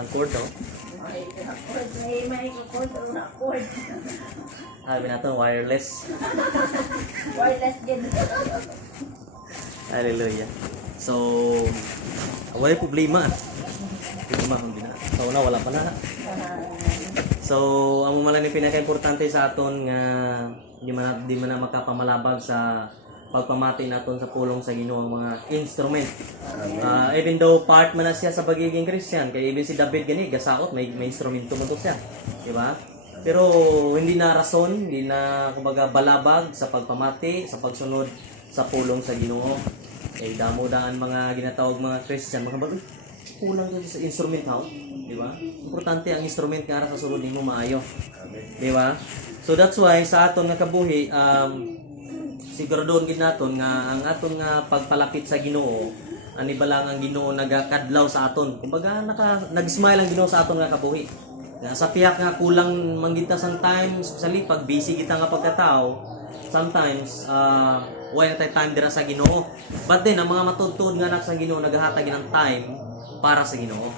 ang cord, no? May cord o na cord. Sabi natin, wireless. Wireless din. Hallelujah. So, wala problema. Problema kung din na. So, wala pa na. So, ang mala ni pinaka-importante sa aton nga di man na makapamalabag sa pagpamati naton sa pulong sa Ginoo ang mga instrument. Even though part man na siya sa pagiging Christian, kay even si David gani gasaot may instrumento man to siya, di ba? Pero hindi na rason, hindi na kumbaga balabag sa pagpamati, sa pagsunod sa pulong sa Ginoo. Eh damo-daan mga ginatawag mga Christian, mga bagay kulang to sa instrument ha, di ba? Importante ang instrument nga sa sulod nimo maayo. Di ba? So that's why sa aton nga kabuhi siguraduhon gid naton nga ang aton nga pagpalapit sa Ginoo ani ba lang ang Ginoo nagakadlaw sa aton. Kumbaga nag-smile ang Ginoo sa aton nga kabuhi. Sa piyak nga kulang manggita sometimes especially pag busy kita nga pagkatao, sometimes wala na tayo time dira sa Ginoo. But then ang mga matutud nga anak sa Ginoo naghahatag ng time para sa Ginoo.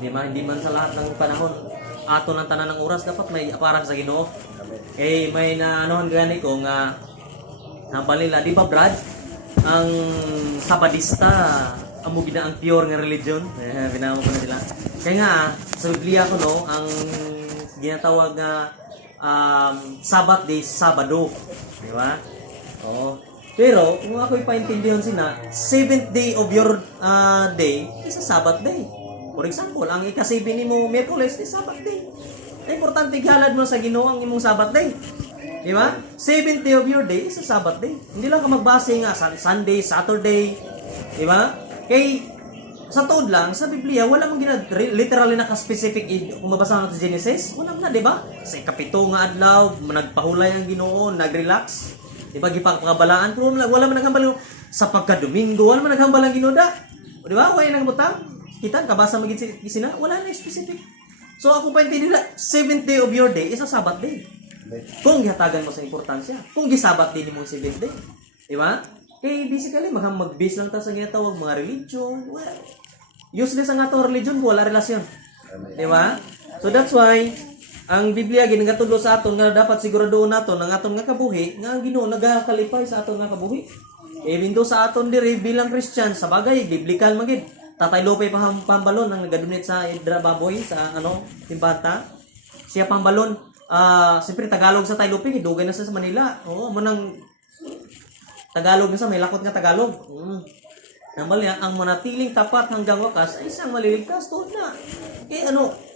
Di ba? Hindi man sa lahat ng panahon aton ang tanan ng oras dapat may para sa Ginoo. Eh may na anohan gani ko nga balila, di ba Brad? Ang Sabadista amo gina ang pure nga religion. Binawo ko na sila. Kaya nga sa Biblia ko no, ang ginatawag nga Sabbath day, Sabado, di ba? Oo. Pero kung ako ipaintindihan sina, 7th day of your day is a Sabbath day. For example, ang ika-7 nimo Miyerkules is Sabbath day. Importante gihalad mo sa Ginoo ang imong Sabbath day. Di ba? 7th day of your day is a Sabbath day. Hindi lang ka magbase nga Sunday, Saturday. Di ba? Kay sa tuod lang sa Biblia wala man literally naka-specific kung mabasa natin sa Genesis, wala na, di ba? Sa ikapito nga adlaw, nagpahulay ang Ginoo, nag-relax. Di ba gipagpakabalaan pero wala man naghambal sa pagka-Domingo, wala man naghambal ang Ginoo da. Di ba? Wala nang butang. Kita kabasa magid sina, wala na specific. So ako pa intindi nila, 7th day of your day is a Sabbath day. Kung gihatagan mo sa importansya, kung gisabat din mo 7th day. Di ba? Kaya basically, mag-base lang ta sa ginatawag mga religion. Well, useless ang atong religion, wala relasyon. Di ba? So that's why, ang Biblia ginagatulo sa aton nga dapat siguraduhon naton ang aton nga kabuhi, nga ang Ginoo nagakalipay sa aton nga kabuhi. Even though sa aton diri bilang Christian, sa bagay, biblical magid. Tatay Lopez pambalon ang nagadunit sa Idra Baboy sa Timbata. Siya pambalon. Siyempre Tagalog sa Tay Lopez, dugay na sa Manila. Oo, mo nang Tagalog na sa may lakot nga Tagalog. Nambal niya, ang manatiling tapat hanggang wakas ay isang maliligtas tuod na.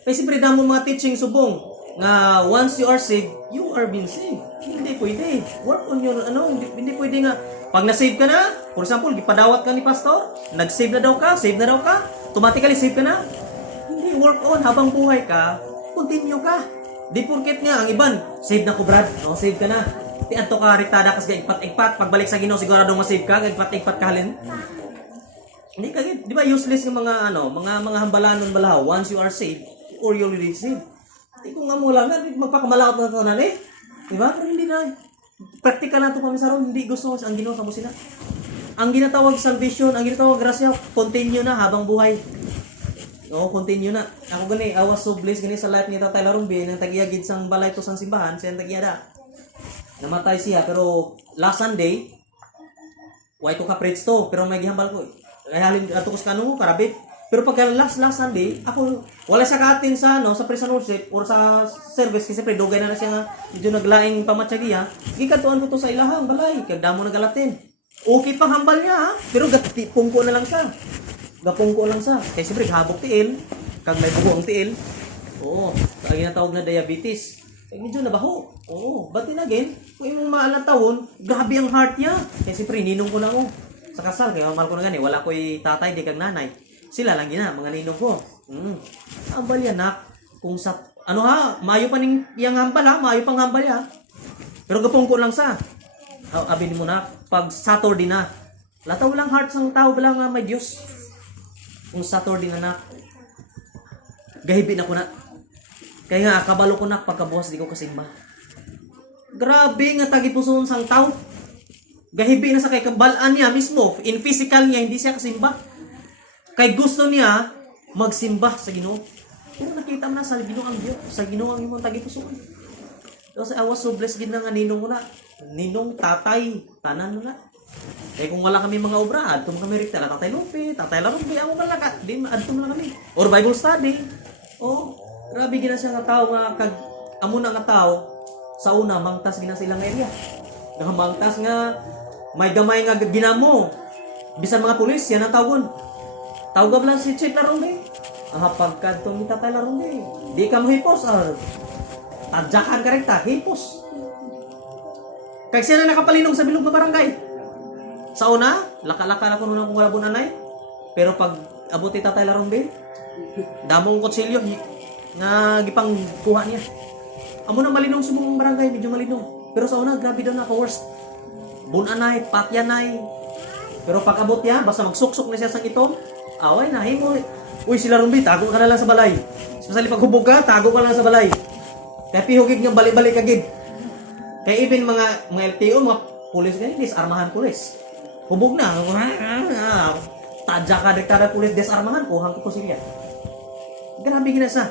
May siyempre damo mga teaching subong nga once you are saved, you are being saved. Hindi pwede. Work on your hindi pwede nga pag na-save ka na, for example, gipadawat ka ni pastor, nag-save na daw ka, save na daw ka, automatically save ka na. Hindi, work on habang buhay ka, continue ka. Di porket nga ang iban, save na ko Brad, no, save ka na. Ti adto ka rektada kas igpat pagbalik sa Ginoo sigurado ma-save ka, igpat ka halin. Hindi ka di ba useless ng mga mga hambalanon balahaw once you are saved or you already saved. Di ko nga mo lang magpakamalaot na tanan Di ba? Pero hindi na practical na ito pamisaron, hindi gusto ang Ginoo sa musina. Ang ginatawag salvation, ang ginatawag grasya, continue na habang buhay. Oo, continue na. Ako gani, I was so blessed gani sa life ni Tatay Larumbi, nang tagiyagid sang balay to sang simbahan, siya tagiyada. Namatay siya, pero last Sunday, why ko ka-preach to, pero may gihambal ko. Kaya halin ato ko sa kanungo, karabit. Pero pagka last Sunday, ako, wala siya ka-attend sa, sa prison worship or sa service, kasi pre, dugay na siya nga, medyo naglaing pamatsagiya. Gikatuan ko to sa ilahang balay, kagdamo nagalatin. Okay pang hambal niya, ha? Pero pungko na lang siya. Gapungko lang siya. Kaya siyempre, habok tiil, kag may buho ang tiil. Oo, kaya ginatawag na diabetes. Kaya medyo nabaho. Oo, but then again, kung yung maalang taon, grabe ang heart niya. Kaya siyempre, ninong ko na ako. Sa kasal, kaya mahal ko na gani, wala ko'y tatay, di kag nanay. Sila lang gina, mga ninong ko. Hambal yan, nak. Kung sa, maayo pa ning iyang hambal, ha? Maayo pang hambal, ha? Pero gapungko lang sa. Abinin mo na, pag Saturday na, lataw lang heart sang tao, bala nga may Diyos. Kung Saturday na na, gahibi na ko na. Kaya nga, kabalo ko na, pagkabukas di ko kasimba. Grabe nga tagipuson sang tao. Gahibi na sa kay kabalaan niya mismo, in physical niya, hindi siya kasimba. Kay gusto niya magsimba sa Ginoo. Pero nakita mo na sa Ginoong Dios, sa Ginoong imong tagipusoon. Kasi I was so blessed gid na nga ninong ko na. Ninong, tatay, tanan mo na. Kaya kung wala kami mga obra, adto kami rito na Tatay Lupe, Tatay Larumbe, amo man lang di adto lang kami. Or Bible study. Oh, grabe gina siya nga tao nga kag amo na nga tao sa una mangtas gina sa ilang area. Nga mangtas nga may gamay nga ginamo. Bisan mga pulis yan ang tawgon. Tawag lang si Chief Larumbe. Pagkadto ni Tatay Larumbe. Di ka mo hipos tadyakan ka rin ta, hipos. Kaya siya na nakapalinong sa bilog na barangay. Sa una, laka-laka na kuno ng kung wala bunanay. Pero pag abot ni Tatay Larumbe, damong kutsilyo nga gipang kuha niya. Amo na malinong sa mga barangay, medyo malinong. Pero sa una, grabe daw na ka-worst. Bunanay, patyanay. Pero pag abot niya, basta magsuksok na siya sang itong, away na, himo. Uy, si Larumbe, tago ka na lang sa balay. Especially pag hubog ka, tago ka lang sa balay. Kaya pihugig nga balik-balik agad. Kaya even mga LTO, mga pulis ganyan, disarmahan pulis. Hubog na. Tadya ka dekada pulis, disarmahan, kuhang ko sila. Grabe ginasa.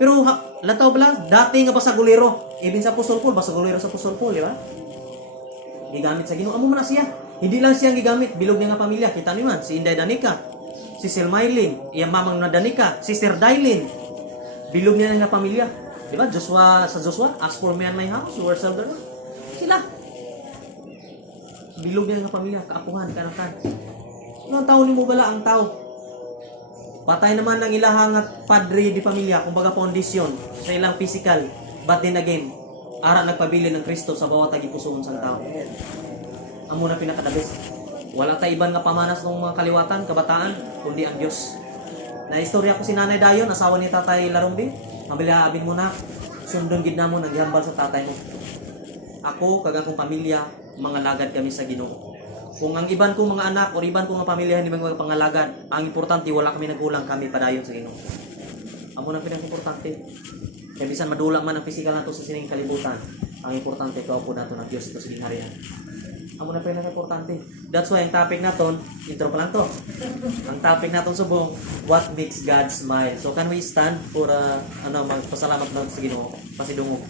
Pero lataw ba lang, dati nga basagulero. Even sa Pusolpol, basagulero sa Pusolpol, di ba? Gigamit sa Ginoo. Amo man na siya. Hindi lang siya gigamit, bilog niya nga pamilya. Kita niyo man, si Inday Danica, si Silmaylin, iyang mamang na Danica, si Sir Dailin. Bilog niya nga pamilya. Di ba? Joshua, as for me and my house, we will serve the Lord. Sila. Bilog niya nga pamilya, kaapuhan, kanakan. Ang tao ni mo bala ang tao. Patay naman ng ilahang at padre di pamilya, kumbaga foundation sa ilang physical. But then again, ara nagpabili ng Kristo sa bawat tagipusoon sa tao. Amo na pinakadabis. Wala tay iban nga pamanas ng mga kaliwatan, kabataan, kundi ang Diyos. Na istorya ko si Nanay Dayon, asawa ni Tatay Larumbe. Mabilihabin mo na, sundon gid namo naghihambal sa tatay mo. Ako, kag akong pamilya, mga lagad kami sa Ginoo. Kung ang iban kong mga anak o iban kong mga pamilya hindi mga pangalagad, ang importante wala kami nagulang, kami padayon sa Ginoo. Amo nang pinaka-importante. Kaya bisan madula man ang pisikal nato sa sining kalibutan, ang importante ko po nato ng Dios ito sa gingharian. Amo na pinaka-importante. That's why ang topic naton, intro pa lang to. Ang topic naton subong, what makes God smile. So can we stand for magpasalamat natin sa Ginoo, pasidungog.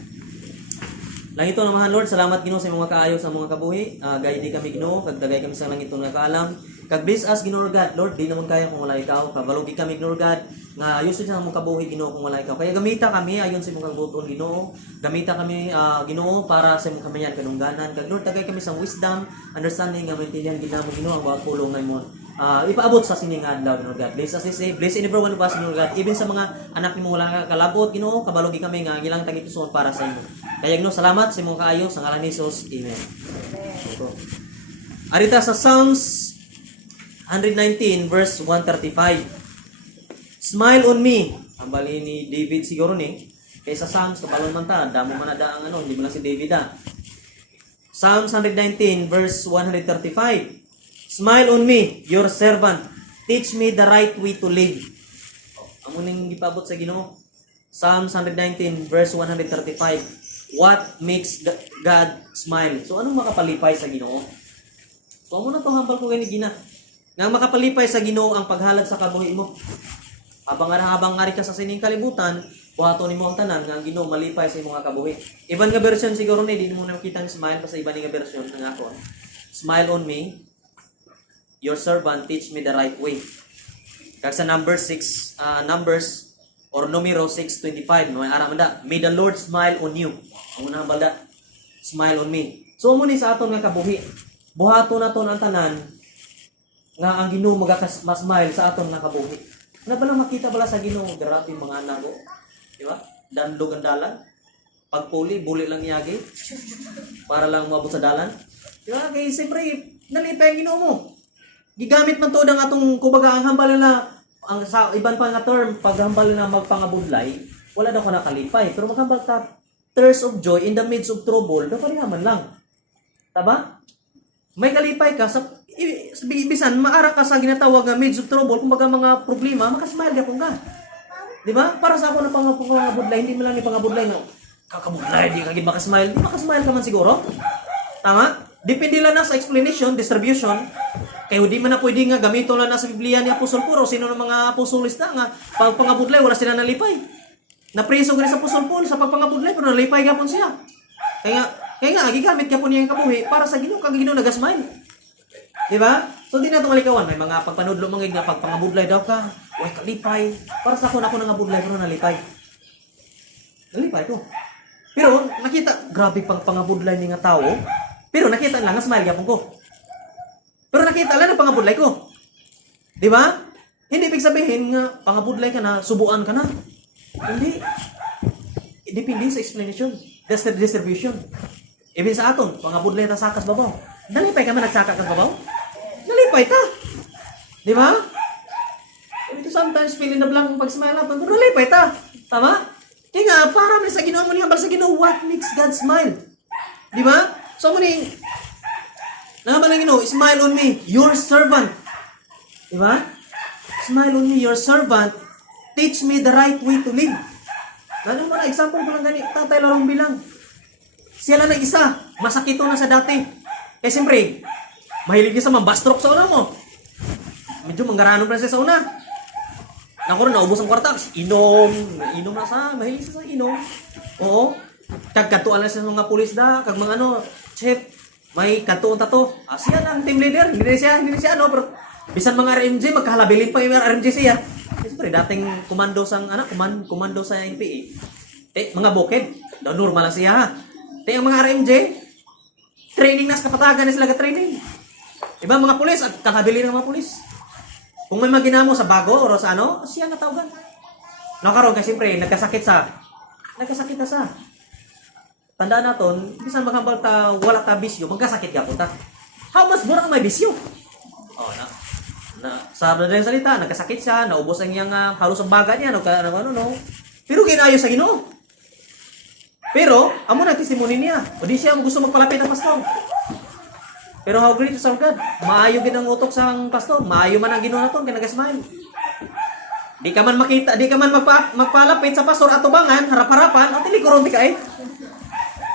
Lang ito naman Lord, salamat Ginoo sa mga kaayo sa mga kabuhi. Gay di kami Ginoo, kag dagay kami sa langit nga kaalam. Kag bless us Ginoo God, Lord, di naman kaya kung wala ikaw. Kabalugi kami Ginoo God, nga ayos sa mga kabuhi Ginoo kung wala ikaw. Kaya gamita kami ayon sa mga kabuton Ginoo. Gamita kami Ginoo para sa mga kamayan kadungganan. Kag Lord, dagay kami sa wisdom, understanding nga maintindihan ginamo Ginoo ang bawat pulong ngayon. Ipaabot sa sining adlaw Ginoo God. Bless us this day, bless everyone of us Ginoo God. Even sa mga anak nimo wala kalabot Ginoo, kabalugi kami nga ilang tagituson para sa imo. Kaya Ginoo, salamat sa imong kaayo sa ngalan ni Jesus. Amen. Arita sa Psalms 119 verse 135. Smile on me. Ang bali ni David siguro ni. Kaysa Psalms kapalon man ta, damo man na ang hindi mo lang si David Psalms 119 verse 135. Smile on me, your servant. Teach me the right way to live. Amo ning gipabot sa Ginoo. Psalms 119 verse 135. What makes God smile? So anong makapalipay sa Ginoo? So amo na to hambal ko kay ni Gina. Nga makapalipay sa Ginoo ang paghalad sa kabuhi mo. Habang ari ka sa sining kalibutan, buhaton nimo ang tanan nga ang Ginoo malipay sa imong kabuhi. Iban nga version siguro ni di mo na makita ng smile pa sa iban nga version ng ako. Smile on me, your servant, teach me the right way. Kag sa Numbers or numero 6:25, may ara man da, may the Lord smile on you. Amo na balda, smile on me. So amo ni sa aton nga kabuhi. Buhaton naton ang tanan nga ang Ginoo magasmile sa aton nga kabuhi. Na bala makita bala sa Ginoo, grabe mga anak ko. Di ba? Danlog ang dalan. Pagpuli, buli lang iyagi. Para lang mabot sa dalan. Di ba? Kaya siyempre, nalipay ang Ginoo mo. Gigamit man to ang atong kumbaga ang hambal na ang sa iban pa nga term pag hambal na magpangabudlay, wala daw ka nakalipay. Pero maghambal ta tears of joy in the midst of trouble, daw naman lang. Tama? May kalipay ka sa bisan maara ka sa ginatawag nga midst of trouble, kumbaga mga problema, makasmile gyapon ka. Di ba? Para sa ako na pangabudlay, hindi mo lang ni pangabudlay nga kakabudlay, di ka gid makasmile. Di makasmile ka man siguro. Tama? Depende lang na sa explanation, distribution. Kaya di man na pwede nga gamito lang na sa Biblia ni Apostol Paul o sino ng mga apostolis na nga pag pangabudlay wala sila nalipay. Napriso gani sa Apostol Paul sa pagpangabudlay pero nalipay gapon siya. Kaya nga gigamit gyapon niya yung kabuhi para sa Ginoo kag Ginoo nagasmile. Di ba? So di na itong malikawan. May mga pagpanudlo mga nga pagpangabudlay daw ka. Uy, kalipay. Para sa ako nangabudlay pero nalipay. Nalipay ko. Pero nakita, grabe pang pangabudlay ni nga tao. Pero nakita lang, smile gyapon ko. Pero nakita lang ang pangabudlay ko. Di ba? Hindi ibig sabihin nga pangabudlay ka na, subuan ka na. Hindi. Depende sa explanation. That's the distribution. Even sa aton, pangabudlay ta sakas babaw. Nalipay ka man nagsaka ka babaw? Nalipay ta. Di ba? Ito sometimes fill in the blank pag smile natin, pero nalipay ta. Tama? Kaya nga, para man sa Ginoo mo niya, sa Ginoo, what makes God smile? Di ba? So mo ni, naman lang Ginoo, smile on me, your servant. Di ba? Smile on me, your servant. Teach me the right way to live. Ano ba na, example ko lang gani, Tatay Larong bilang. Siya lang na isa, masakito na sa dati. Eh siyempre, mahilig niya sa mambastrok sa una mo. Medyo manggarano pa siya sa una. Naku rin, naubos ang kwarta. Inom na sa, mahilig siya sa inom. Oo. Kagkatuan na siya sa mga pulis da, kag mga ano, chef, may katuon tato. Siya lang, team leader. Hindi siya ano, pero bisan mga RMJ, magkahalabilin pa yung RMJ siya. Siyempre, dating komando sa, komando sa NPA. Mga boked. Normal lang siya ha. Ang mga RMJ, training na sa kapatagan na sila ka-training. Diba, mga pulis, at kakabili ng mga pulis. Kung may maginamo sa bago o sa ano, siya natawagan. Nakaroon kasi siyempre, nagkasakit na sa. Tandaan natin, bisan makambal ta, wala ta bisyo, magkasakit ka punta. How much more ang may bisyo? Oh, sa madaling salita, nagkasakit siya, naubos ang iyang halos ang baga niya, pero ginayos sa Ginoo. Pero, amo na testimony niya. O di siya gusto magpalapit ng pastor. Pero how great is our God? Maayo gid ang utok sa pastor. Maayo man ang Ginoo naton kay nagasmile. Di ka man makita, di ka man magpalapit sa pastor atubangan, harap-harapan, at likoron di ka eh.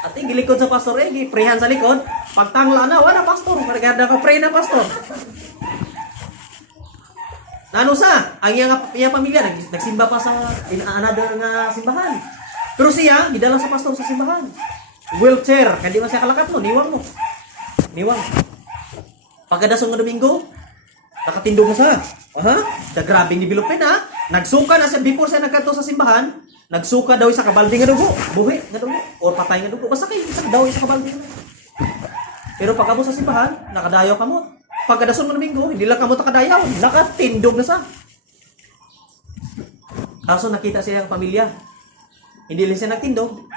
At gilikod sa pastor giprehan sa likod. Pagtangla na, wala pastor. Maragada ka pray na pastor. Nano sa, ang iyang pamilya nagsimba pa sa another nga simbahan. Pero siya, gidala sa pastor sa simbahan. Wheelchair, kandi man siya kalakat mo, niwang mo. Niwang. Pagkadason nga Domingo, nakatindog na siya. Grabing development ha. Nagsuka na siya, before siya nagkato sa simbahan, nagsuka daw sa kabaldi nga dugo, buhi nga dugo, or patay nga dugo. Basta kayo, isang daw sa kabaldi nga. Pero pagkabo sa simbahan, nakadayaw ka mo. Pagkadason nga Domingo, hindi lang ka mo nakadayaw, nakatindog na siya. Kaso nakita siya ang pamilya. Hindi lang siya nagtindog.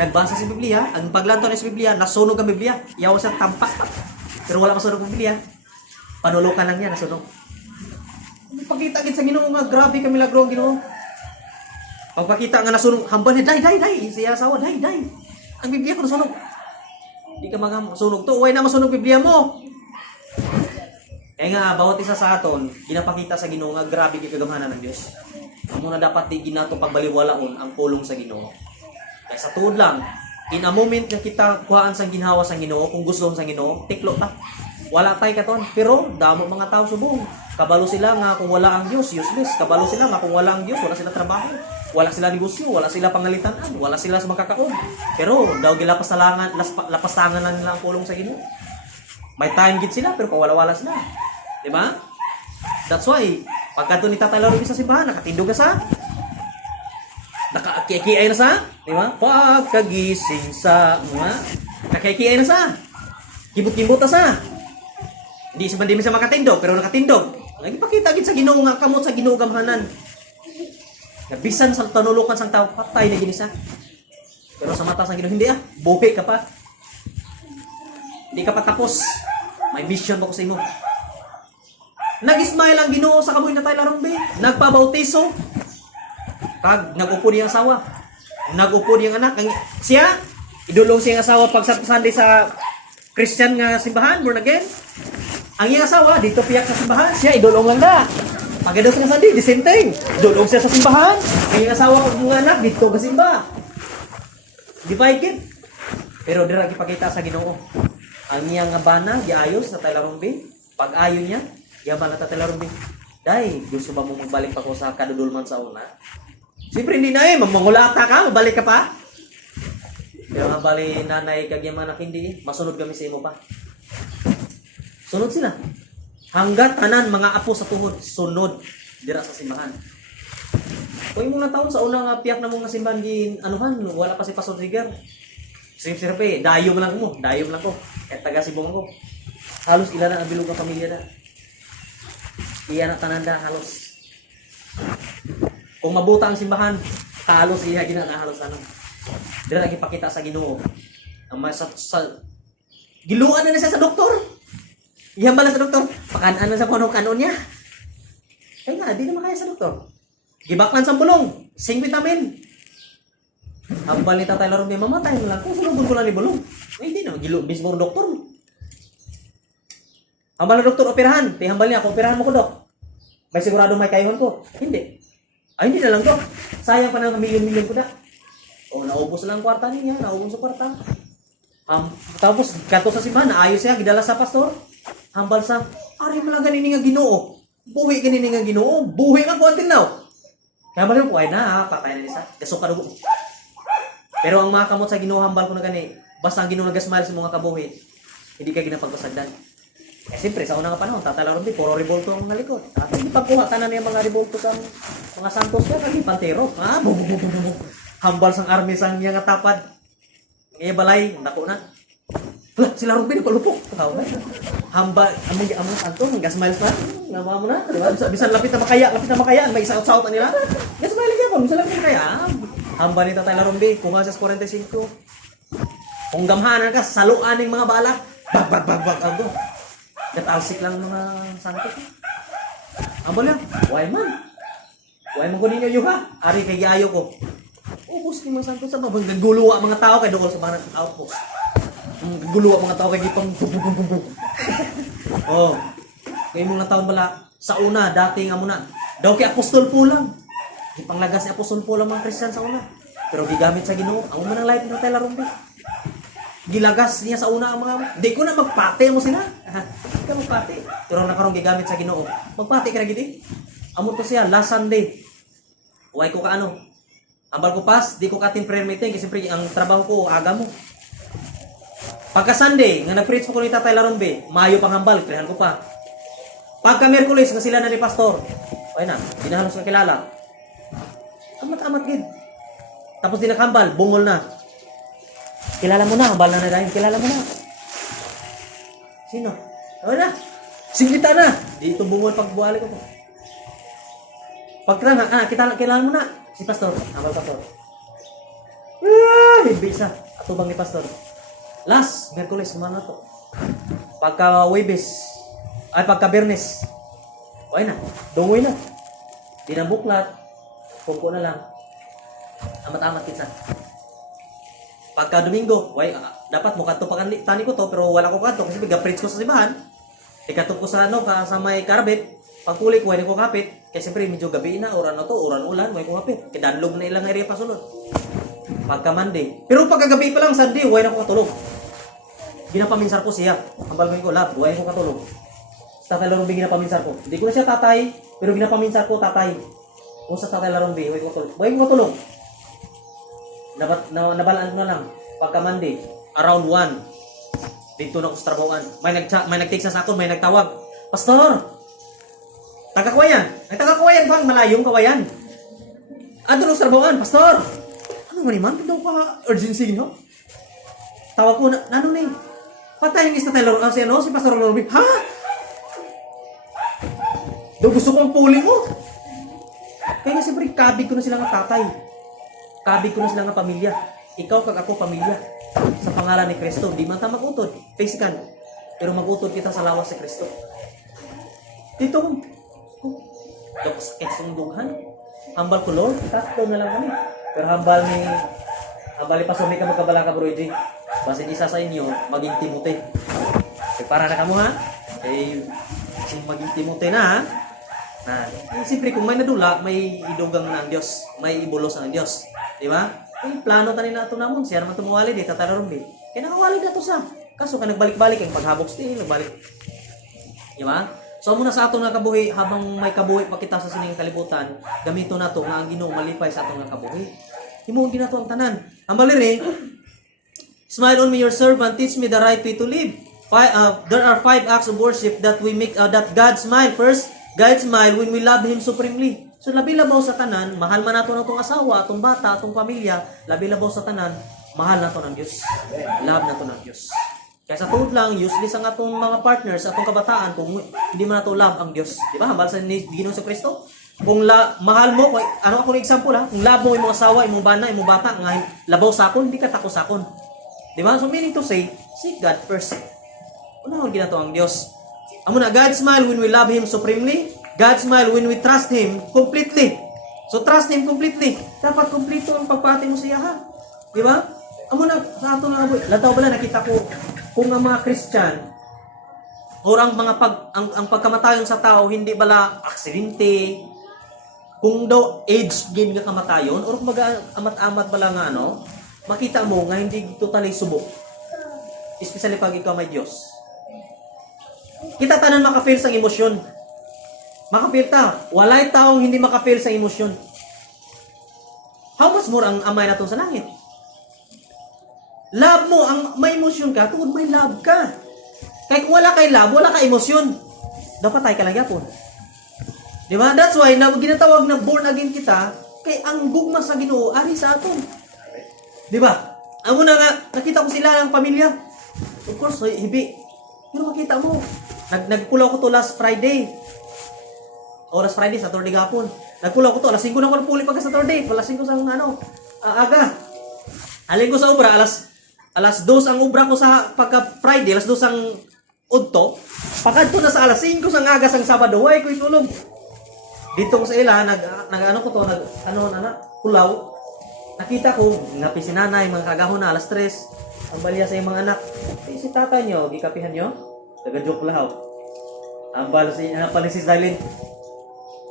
Nagbasa sa Biblia. Ang paglanto sa Biblia, nasunog ang Biblia. Iyaw siya tampak pa. Pero wala masunog ang Biblia. Panulukan lang niya, nasunog. Pagkita agad sa Ginoo nga, grabe ka milagro ang Ginoo. Pagpakita nga nasunog, hambal niya, day. Siya asawa, day. Ang Biblia ko nasunog. Hindi ka masunog to. Uway na masunog Biblia mo. Kaya nga, bawat isa sa aton, ginapakita sa Ginoo nga, grabe kagamahanan ng Diyos. Amo na dapat di ginato pagbaliwalaon ang pulong sa Ginoo. Kaya sa tuod lang, in a moment na kita kuhaan sang ginhawa sang Ginoo, kung gusto sang Ginoo, tiklo ta. Wala tay katon, pero damo mga tao subong. Kabalo sila nga kung wala ang Dios, useless. Kabalo sila nga kung wala ang Dios, wala sila trabaho, wala sila negosyo, wala sila pangalitan-an, wala sila sa makakaon. Pero daw gila lapastangan na nila ang pulong sa Ginoo. May time gid sila pero wala sila. Di ba? That's why pagka doon ni Tatay Larong sa simbahan, nakatindog na sa, nakakikiay na sa, di ba? Pagkagising sa, nakakikiay na sa, kibot-kibot na sa. Hindi man siya makatindog, pero nakatindog. Nagipakita agad sa Ginoo nga kamot sa Ginoo gamhanan. Nabisan sa tanulukan sang tao, patay na ginisa. Pero sa mata sang Ginoo, hindi buhi ka pa. Hindi ka pa tapos. May mission pa ko sa imo. Nag-smile ang Ginoo sa kamoy na Tatay Larong Bay. Nagpabautiso. Kag nag-upo niyang asawa. Nag-upo niyang anak. Siya, idulong siyang asawa pag sa Sunday sa Christian nga simbahan, born again. Ang iyang asawa, dito piyak sa simbahan. Siya, idulong lang na. Pagkadaos nga Sunday, the same thing. Idulong siya sa simbahan. Ang iyang asawa kag mga anak, dito ka simba. Divided. Pero dira gipakita sa Ginoo. Ang iyang bana, giayos sa Tatay Larong Bay. Pag ayon niya, yaman na Tatay Larumbi. Day, gusto ba mo magbalik pa ko sa kadudulman sa una? Siyempre hindi na mangulata ka, mabalik ka pa. Pero nga bali nanay kag yaman anak hindi, masunod kami sa imo pa. Sunod sila. Hanggat tanan mga apo sa tuhod, sunod dira sa simbahan. Kung yung mga taon sa una nga piyak na mo nga simbahan gin anuhan, wala pa si Pastor Zigar. Sirpe, dayo mo lang ko. Kahit taga Sibong ako. Halos ilan na ang bilog ng pamilya na. Iya na tananda halos. Kung mabuta ang simbahan, halos iya ginanahalos ano. Dira lagi pakita sa Ginoo. Ang giluan na siya sa doktor. Iyan bala sa doktor. Pakanaan na sa kanon niya. Kaya nga, di na makaya sa doktor. Gibaklan sa bulong. Sing vitamin. Hambal ni Tatay Larumbi, mamatay mo lang. Kung sunod ko lang ni bulong. Hindi na, gilo, mismo doktor. Hambal na doktor, operahan. Hambal niya, kung operahan mo ko, dok. May sigurado may kayuhan ko. Hindi. Ay, hindi na lang, dok. Sayang pa na milyon-milyon ko na. O, naubos lang ang kwarta niya. Naubos ang kwarta. Tapos, kato sa simbahan, naayos siya. Gidala sa pastor. Hambal sa, ari mo lang ganini nga Ginoo. Buhi ganini nga Ginoo. Buhi nga ko until now. Kaya mali mo po, ay na, patay na nisa. Gasok ka dugo. Pero ang mga kamot sa Ginoo, hambal ko na gani. Basta ang Ginoo nagasmile sa mga kabuhi. Hindi ka ginapagpasagdan. Eh, siyempre, sa unang panahon, Tatay Larumbi, puro revolto ang nalikod. At hindi pa kuha tanan niya mga revolto sa mga santos ko, kagi pantero. Hambal sang army sang niya nga tapad. Ngayon balay, nako na. Hala, si Larumbi, palupok. Hambal, among santos, gasmile pa. Nga mo na, di ba? Bisan lapit na makaya, may isaot-saot na nila. Gasmile ka pa, bisan lapit na makaya. Hambal ni Tatay Larumbi, kuha sa 45. Kung gamhanan ka, saluan ng mga bala. Bag. Ako. Katalsik lang mga santos. Hambal yan, why man? Why man ko ninyo yuha? Ari kay giayo ko. Ubus ni mga santos sa mga guluwa mga tao kay dool sa mga outpost. Guluwa mga tao kay gipang oh. Kay mga taon bala sa una dati nga muna. Daw kay apostol po lang. Ipanglagas ni apostol po lang mga Kristiyan sa una. Pero gigamit sa Ginoo ang unang life ni Tatay Larumbi. Gilagas niya sa una ang mga di ko na magpate mo sila. Di ka magpate. Pero nakaroon gigamit sa Ginoo. Magpate ka na gidi. Amo to siya last Sunday. Uway ko ka ano. Ambal ko pas, di ko katin prayer meeting kasi siyempre ang trabaho ko aga mo. Pagka Sunday, nga nag-preach ko ni Tatay Larumbi, Mayo pang hambal, prehan ko pa. Pagka Miyerkules, nga sila na ni Pastor, ay na, di na halos kakilala. Amat-amat gid. Tapos di nakambal, bungol na. Kilala mo na, hambal na na rin, kilala mo na. Sino? Ay na, singlita na. Di ito bungol pagbuhali ko po. Pagkira kilala mo na. Si Pastor, hambal Pastor. Bisa, atubang ni Pastor. Last, Miyerkules, kumana to. Pagka Webes, ay pagka Bernes, okay na, dungoy na. Di na buklat, pungko na lang. Amat-amat kita. Pagka Domingo, dapat mo kanto pa tani ko to, pero wala ko kanto kasi biga-preach ko sa simbahan. Ikatok ko sa sa may karabit. Pagkulik, wala ko kapit. Kasi siyempre, medyo gabi na, oran na to, oran ulan, wala ko kapit. Kidanlog na ilang area pa sulod. Pagka Monday. Pero pagkagabi pa lang, Sunday, wala na ko katulog. Ginapaminsar ko siya. Hambal ko lab, wala ko katulog. Sa Tatay Larumbi, ginapaminsar ko. Hindi ko na siya tatay, pero ginapaminsar ko tatay. Kung sa Tatay Larumbi, wala ko katulog. Wala ko katulog. Nabalaan ko na lang. Pagka Monday, around 1. Dito na ko sa trabahoan. May nag-text sa akin, may nagtawag. Pastor! Taga-Kawayan. Ay, taga-Kawayan bang malayong Kawayan? Ano sa trabahoan? Pastor! Ano nga naman? Daw ka urgency, no? Tawag ko na, ano na eh? Patay yung Tatay Larumbi, si Pastor Larumbi. Ha? Daw gusto kong puli mo. Kaya nga siyempre, kabig ko na sila ng tatay. Kabig ko na sila ng pamilya. Ikaw kag ako pamilya. Sa pangalan ni Kristo. Di man ta mag-utod. Physical. Pero mag-utod kita sa lawas si Kristo. Dito, daw ko sakit sa dughan. Hambal ko, Lord. Tatlo na lang kami. Pero hambal ni Pastor, may ka magkabala ka, Bro EJ. Basin isa sa inyo, maging Timote. Para na kamo ha? Maging Timote na ha? Siyempre kung may nadula, may idugang na ang Diyos. May ibulos ang Diyos. Di ba? Plano tanin na ito namon. Siya naman tumuwali di, Tatay Larumbi. Kaya nakawali na ito sa. Kaso ka nagbalik-balik ang paghabok still, nagbalik. Di ba? So muna sa aton nga kabuhi, habang may kabuhi pa kita sa sining kalibutan, gamito nato nga ang Ginoo malipay sa aton nga kabuhi. Himuon ginato ang tanan. Ang baliri, smile on me your servant, teach me the right way to live. There are 5 acts of worship that we make that God smile. First, God smile when we love Him supremely. So labi labaw sa tanan, mahal man nato natong asawa, atong bata, atong pamilya, labi labaw sa tanan, mahal nato ng Dios. Love nato ng Dios. Kaya sa tuod lang, useless ang atong mga partners, atong kabataan, kung hindi mo nato love ang Dios. Di ba? Hambal sa Ginoong sa Kristo. Kung mahal mo, ano ako ng example ha, kung love mo imong asawa, imong bana, imong bata, nga labaw sa akon, hindi ka tako sa akon. Di ba? So meaning to say, seek God first. Unahon ginato ang Dios. Amo na, God smile when we love Him supremely. God smile when we trust Him completely. So trust Him completely. Dapat kompleto ang pagpati mo siya ha. Di ba? Amo na, sa ato nga aboy. Lataw bala, nakita ko, kung ang mga Christian, o ang mga ang pagkamatayon sa tao, hindi bala aksidente, kung daw age gain nga kamatayon, o kumaga amat-amat bala nga ano, makita mo nga hindi totally subok. Especially pag ikaw may Diyos. Kita tanan makafeel sa emosyon. Makafeel ta. Walay taong hindi makafeel sa emosyon. How much more ang amay nato sa langit? Love mo, ang may emosyon ka, tungod may love ka. Kaya kung wala kay love, wala ka emosyon. Dapat tayo ka lang yapon. Di ba? That's why, ginatawag na born again kita, kay ang gugma sa Ginoo, ari sa aton. Di ba? Amo na nga, nakita ko sila ng pamilya. Of course, hibi. Pero makita mo, nagkulaw ko to last Friday. Last Friday, Saturday gapon. Nagkulaw ko to, alas 5 na ko puli pagka Saturday. Alas 5 sa aga. Alin ko sa obra, alas 2 ang obra ko sa pagka Friday, alas 2 ang udto. Pagkadto na sa alas 5 sa ngagas ang Sabado, ay ko itulog. Dito ko sa ila, kulaw. Nakita ko, ngapi si nanay, mga kagahon na, alas 3. Ang balya sa iyong mga anak. Si tatay nyo, gikapihan nyo? Taga-joke lahaw. Ang balo si Sis Darlene.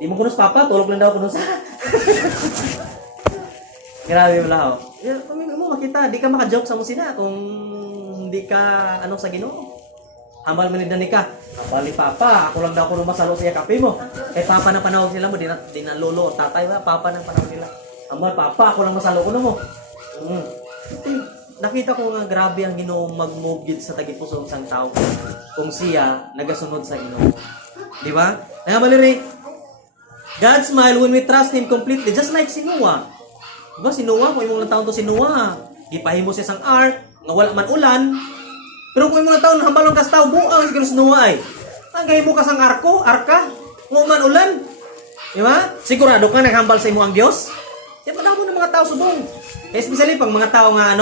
Di mo kunos papa, tulog lang daw kunos. Grabe mo lahaw. Kung mo makita, di ka maka-joke sa musina kung hindi ka sa Ginoo. Hambal manindani ka. Hambal ni papa, ako lang daw kuno masalo siya kape mo. Kay papa nang panawag sila mo, di na lolo, tatay ba, papa nang panawag nila. Hambal papa, ako lang masalo kuno mo. Nakita ko nga grabe ang Ginoo mag-move sa tagipuso sang tao kung siya nagasunod sa Ginoo. Di ba? Nga baliri, God smile when we trust Him completely, just like si Noah. Diba si Noah, kung imong taon to si Noah, gipahimo siya sang ark, nga wala man ulan. Pero kung imong taon hambalong kas tao, buang siguro si Noah ay. Ang gahimo ka sang arka, nga man ulan. Di ba? Sigurado ka naghambal sa imo ang Dios? Yan mo ng mga tao subong. Especially pag mga tao nga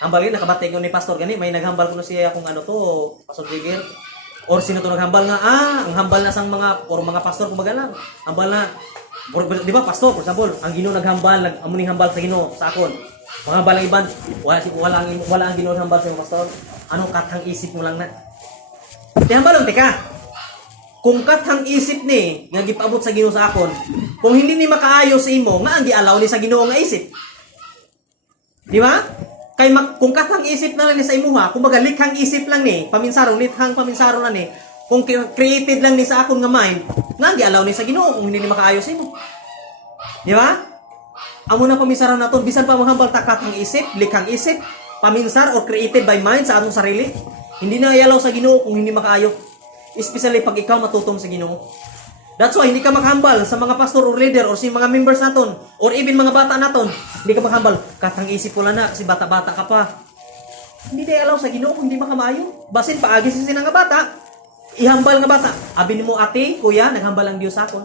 hambalin, nakabatay ko ni Pastor gani, may naghambal ko na siya kung Pastor Jigger. Or sino to naghambal nga, ang hambal na sang mga, or mga pastor, kumbaga lang. Hambal na, di ba pastor, for example, ang Ginoo naghambal, amuning hambal sa Ginoo, sa akon. Mga hambal ang iban, wala ang Ginoo hambal sa iyo, pastor. Anong kathang isip mo lang na? Di hambalong, teka. Kung kathang isip ni, nga gipaabot sa Ginoo sa akon, kung hindi ni makaayo sa imo, nga ang gialaw ni sa Ginoo nga isip. Di ba? Kay kung kathang isip na lang ni sa imuha, kumbaga likhang isip lang ni, likhang paminsarong na ni, kung created lang ni sa akon nga mind, nga gialaw ni sa Ginoo kung hindi ni makaayo sa imo. Di ba? Amo na paminsarong naton, bisan pa manghambal ta kathang isip, likhang isip, paminsar or created by mind sa atong sarili, hindi na ialaw sa Ginoo kung hindi makaayo. Especially pag ikaw matutom sa Ginoo. That's why hindi ka maghambal sa mga pastor or leader or si mga members naton or even mga bata naton. Hindi ka maghambal. Katang isip ko lang na kasi bata-bata ka pa. Hindi na alaw sa Ginoo kung hindi makamaayo. Basin paagi si nga bata. Ihambal nga bata. Abin mo ate, kuya, naghambal ang Dios akon.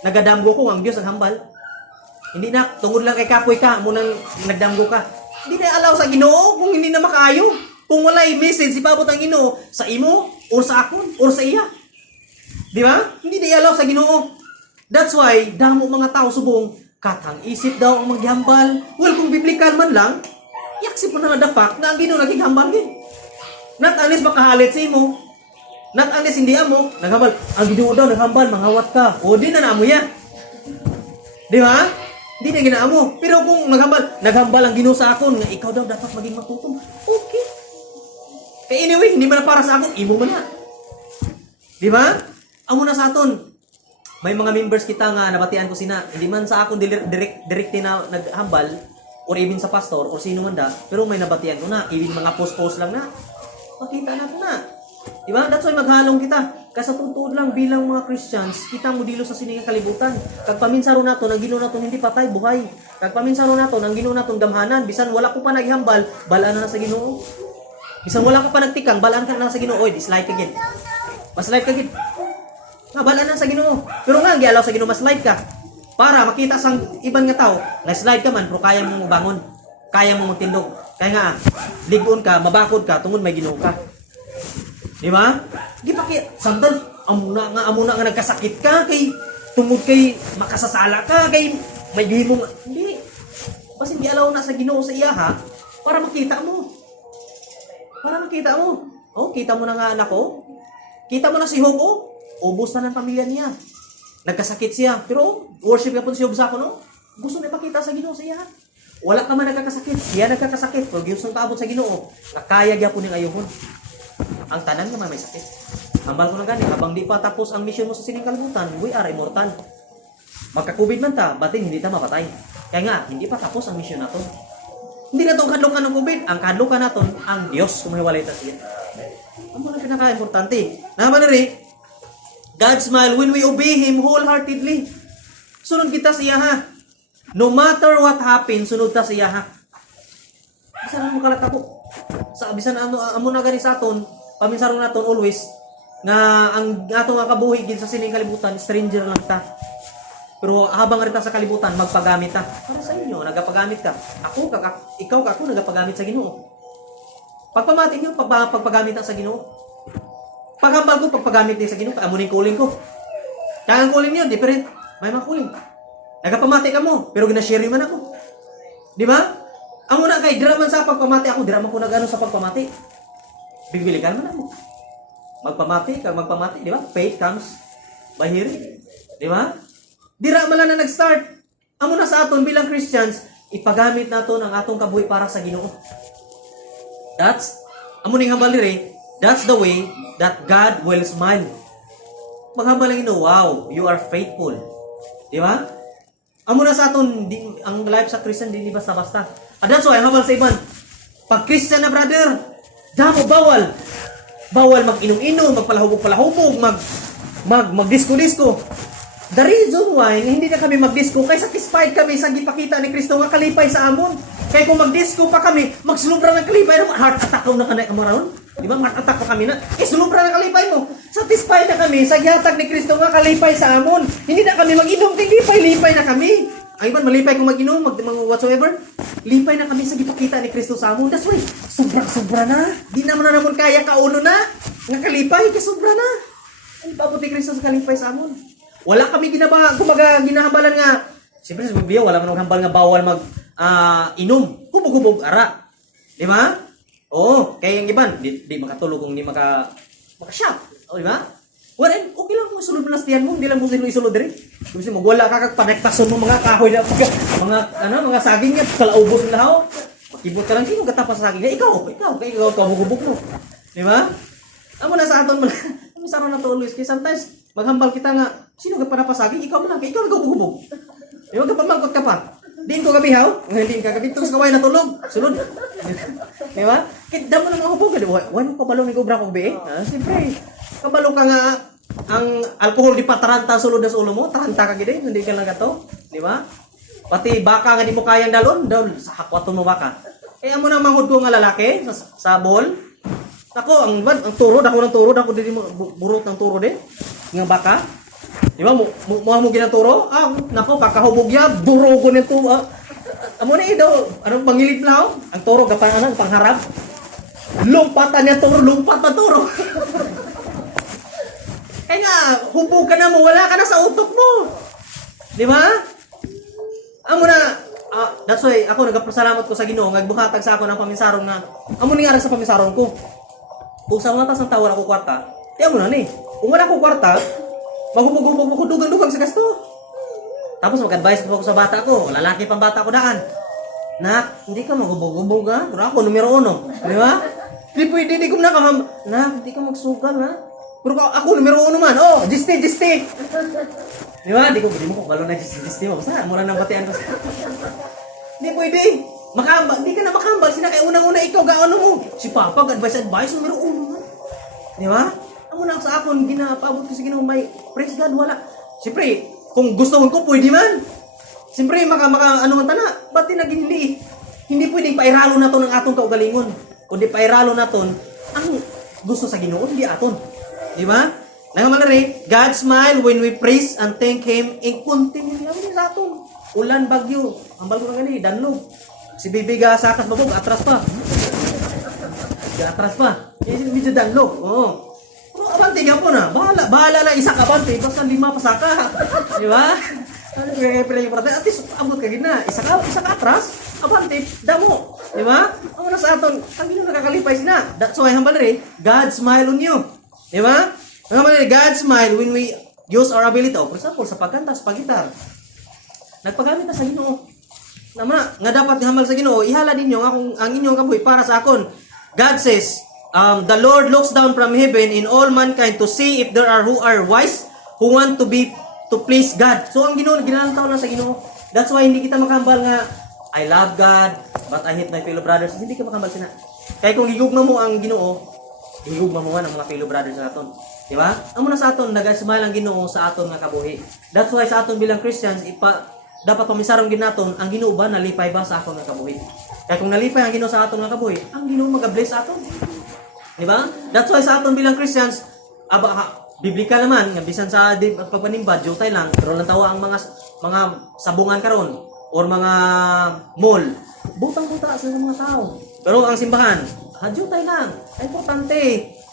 Nagadamgo ko ang Dios naghambal. Hindi na tungod lang kay kapoy ka mo nang nagdamgo ka. Hindi na alaw sa Ginoo kung hindi na makaayo. Kung wala message si pabot ang Ginoo sa imo or sa akon or sa iya. Di ba? Hindi na ialaw sa Ginoo. That's why, damo mga tao subong, katang isip daw ang maghambal. Well, kung biblical man lang, yaksip mo na the fact na ang Ginoo naghambal din. Not unless makahalit sa imo. Not unless hindi amo, naghambal. Ang Ginoo daw naghambal, manghawat ka. O di na naamo yan. Di ba? Hindi na ginaamo. Pero kung naghambal ang Ginoo sa akon, nga ikaw daw dapat maging matutom. Okay. Kaya anyway, hindi man na para sa akon, imo man na. Di ba? Amo na sa aton. May mga members kita nga nabatian ko sina. Hindi man sa akong direct na naghambal or even sa pastor or sino man da, pero may nabatian ko na. Even mga post lang na. Makita na ko na. Di ba? That's why maghalong kita. Kasi sa totoo lang bilang mga Christians, kita mo dilo sa siningang kalibutan. Kag paminsaro nato ang Ginoo naton hindi patay buhay. Kag paminsaro nato ang Ginoo naton gamhanan, bisan wala ko pa naghambal, balaan na sa Ginoo. Bisan wala ka pa nagtikang, balaan ka na sa Ginoo. Oy, dislike again. Mas like ka gid. Nga balaan na sa Ginoo. Pero nga gialaw sa Ginoo mas like ka. Para makita sang ibang nga tao, na slide ka man pero kaya mo bangon. Kaya mo magtindog. Kaya nga ligon ka, mabakod ka tungod may Ginoo ka. Di ba? Di pa kaya, sometimes, amuna nga nagkasakit ka, kay, tungod kay, makasasala ka, kay, may gihimo nga. Hindi. Kasi di alaw na sa Ginoo sa iya, ha? Para makita mo. Para makita mo. Oh, kita mo na nga anak ko. Kita mo na si Job, oh. Ubus na ng pamilya niya. Nagkasakit siya. Pero, worship ka po si Job sa ako, no? Gusto na ipakita sa Ginoo sa iya, ha? Wala ka man nagkakasakit. Siya nagkakasakit. Pero gusto na paabot sa Ginoo. Nakaya niya po ng ayuhon. Ang tanan naman may sakit. Hambal ko na gani, habang di pa tapos ang mission mo sa sining kalibutan, we are immortal. Magka-COVID man ta, batin hindi ta mapatay. Kaya nga, hindi pa tapos ang mission nato. Hindi na itong kadlukan ng COVID. Ang kadlukan naton, ang Diyos kumahiwalay ta siya. Ang mga pinaka-importante. Naman na rin, God smile when we obey Him wholeheartedly. Sunod kita siya ha. No matter what happens, sunod ta siya ha. Saan mo kalakabo? Sa bisan amo na gani sa aton, paminsaro naton always nga ang ato nga kabuhi gid sa sining kalibutan, stranger lang ta. Pero habang rita sa kalibutan magpagamit ta. Para sa inyo nagapagamit ka. Ikaw ako nagapagamit sa Ginoo. Pagpamati niyo pagpagamit ta sa Ginoo. Paghambal ko pagpagamit din sa Ginoo, amo ning calling ko. Kaya ang calling niyo different. May mga calling. Nagapamati ka mo, pero gina-share man ako. Di ba? Amo na kay dira man sa pagpamati ako, dira man ko nagano sa pagpamati. Bibilikan man ako. Magpamati, di ba? Faith comes by hearing. Di ba? Dira man lang na nag-start. Amo na sa aton bilang Christians, ipagamit nato ang atong kabuhi para sa Ginoo. Amo ning hambal diri, that's the way that God will smile. Maghambal lang Ginoo, wow, you are faithful. Di ba? Amo na sa aton ang life sa Christian di basta-basta. That's why hambal sa iban. Pag Christian na brother, damo bawal. Bawal mag-inom-inom, magpalahubog-palahubog, mag-disco-disco. The reason why hindi na kami mag-disco kay satisfied kami sa gipakita ni Kristo nga kalipay sa amon. Kay kung mag-disco pa kami, magsulubra ng kalipay, heart attack na kanay amaron. Di ba? Heart attack pa kami na. Sulubra ng kalipay mo. Satisfied na kami sa gihatag ni Kristo nga kalipay sa amon. Hindi na kami mag-inom, lipay na kami. Ay man, malipay kung mag-inom, whatsoever. Lipay na kami sa gipakita ni Kristo sa amon. That's why, sobra na. Di naman na naman kaya kauno na. Nga kalipay, sobra na. Ano pa ni Kristo sa kalipay sa amon? Wala kami ginahambalan nga. Siyempre sa Biblia, wala man hambal nga bawal inom. Hubog-hubog, ara. Di ba? Oo, kaya yung iban, di makatulog kung di maka-shop. O, di ba? Well, okay lang kung isulod mo na stiyan mo, hindi lang mo sino isulod rin. Kasi magwala ka kagpanektason mo mga kahoy na mga saging niya, kalaubos na ho. Makibot ka lang, sino gatapas sa saging niya? Ikaw, hubog mo. Di ba? Amo na sa aton mo na, saro na to always. Kaya sometimes, maghambal kita nga, sino ka panapasaging? Ikaw mo lang, ikaw naghuhubog. Di ba kapamangkot ka pa? Diin ko gabihaw, hindi ka kabitong sa kaway natulog. Sunod. Di ba? Kaya damo na mga hubog. Wala mo kabalo ni Cobra kong biing. Siyempre, kabalo ka nga, ang alcohol di pa taranta sulod na sa ulo mo, taranta ka gini, hindi ka lang gato. Di ba? Pati baka nga di mo kayang dalon, sa hakwaton mo baka. Kaya mo na manghod ko nga lalaki, sa ball. Ako, ang turod, ako din burot ng turo din. Nga baka. Di ba, mo ginang turo? Nako, kakahubog yan, durogo ng turo. Amo na daw, anong pangilid na ang turo, pangharap. Lumpatan niya turo, lumpat na turo. Kaya nga, hubog ka na mo, wala ka na sa utok mo. Di ba? Amo na, that's why, ako nagpasalamat ko sa Ginoo, nagbuhatag sa ako ng paminsarong na, amo nangyari sa paminsarong ko. Kung sa mga tas ng tawar ako kwarta, di amo na ni. Kung wala ako kwarta, maghubog-hubog ako dugang-dugang sa gasto. Tapos mag-advise ko sa bata ko, lalaki pang bata ko daan. Nak, hindi ka maghubog-hubog ha? Pero ako, numero 1. Di ba? Di pwede, di ko na kamam. Nak, hindi ka magsugal ha? Pero ako numero 1 man. Oh, Jisti. Di ba? Di mo ko balo na Jisti mo. Basta mura nang batian ko. Hindi pwede. Makambal, di ka na makambal. Sinakay unang-una ikaw, gaano mo? Si Papa, advice, numero 1 man. Di ba? Ang una sa akon, ginapaabot ko sa Ginoo, may praise God, wala. Siyempre, kung gusto mo ko, pwede man. Siyempre, ano man tana, ba't di naginili? Hindi pwedeng pairalo na to ng atong kaugalingon. Kundi pairalo na to ang gusto sa Ginoo, hindi aton. Di ba? Nangamalari, God smile when we praise and thank Him in continually. Ano sa aton? Ulan, bagyo. Ang bagyo na gani, danlog. Si Bibiga sa akas babog, atras pa. Atras pa. Medyo danlog. Oo. Pero abante ka po na. Bahala na isa ka abante. Basta 5 pasaka. Di ba? Ano kaya pala yung parate? At least abot ka gina. Isa ka atras. Abante. Damo. Di ba? Ang na sa aton. Ang ginong nakakalipay sina. That's why hambal rin. God smile on you. Di ba? Ang hambal rin. God smile when we use our ability. For example, sa pagkanta, sa paggitar. Nagpagamit na sa Ginoo. Naman nga dapat hamal sa Ginoo, ihala ninyo ang inyong kabuhi para sa akon. God says, the Lord looks down from heaven in all mankind to see if there are who are wise, who want to please God. So ang Ginoo ginantaw lang sa Ginoo. That's why hindi kita makambal nga I love God, but I hate my fellow brothers. Hindi ka makambal sina. Kaya kung gigugma mo ang Ginoo, gigugma mo man ang mga fellow brothers sa aton. Di ba? Amo na sa aton nagasmile ang Ginoo sa aton nga kabuhi. That's why sa aton bilang Christians dapat pamisarong ginaton ang Ginoo ba nalipay ba sa aton nga kabuhi. Kaya kung nalipay ang Ginoo sa aton nga kabuhi, ang Ginoo mag-bless sa aton. Di ba? That's why sa aton bilang Christians, biblika naman nga bisan sa pagpanimba, jutay lang, pero lang tawa ang mga sabungan karon or mga mall. Butang-buta sa mga tao. Pero ang simbahan, jutay lang. Ay importante,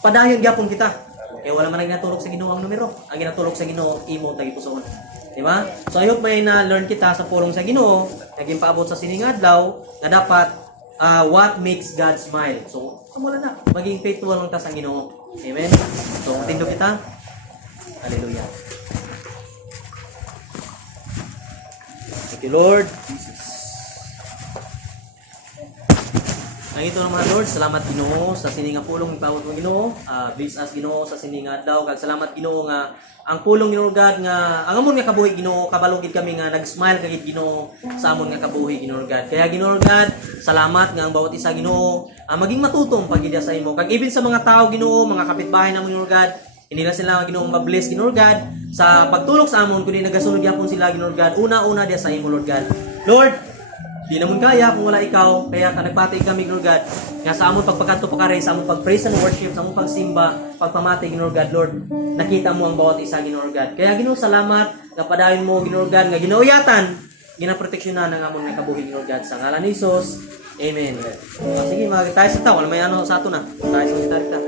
padayon gyapon kita. Kaya wala man ginatulog sa Ginoo ang numero. Ang ginatulog sa Ginoo imo tagipusoon. Diba? So I hope may na-learn kita sa pulong sa Ginoo, naging paabot sa sining adlaw na dapat what makes God smile. So, wala na. Maging faithful lang ta sa Ginoo. Amen. So, tindo kita. Hallelujah. Thank you, Lord Jesus. Ang ito ng mga Lord, salamat Ginoo sa sining nga pulong paabot mo Ginoo. Bless us Ginoo sa sining adlaw. Kag salamat Ginoo nga ang pulong ni Lord God nga ang amon nga kabuhi Ginoo, kabalugid kami nga nag-smile kagid Ginoo sa amon nga kabuhi Ginoo God. Kaya Ginoo God, salamat nga ang bawat isa Ginoo maging matutong pagidya sa imo. Kag even sa mga tao Ginoo, mga kapitbahay namon Ginoo God, hindi na sila Ginoo ma-bless Ginoo God sa pagtulong sa amon kundi nagasunod gyapon sila Ginoo God. Una-una dia sa imo Lord God. Lord, di naman kaya kung wala ikaw, kaya nagpatay kami, Lord God, nga sa amon pagpagkanto pakare, sa amon pag-praise and worship, sa amon pagsimba, pagpamatay, Lord God, Lord, nakita mo ang bawat isa, Lord God. Kaya Ginoo, salamat, nga padayon mo, Lord God, nga ginauyatan, ginaproteksyonan ng amon nga kabuhi, Lord God, sa ngalan ni Jesus. Amen. Sige, tayo sa tao, wala may ano sa ato na. Tayo sa gitarita.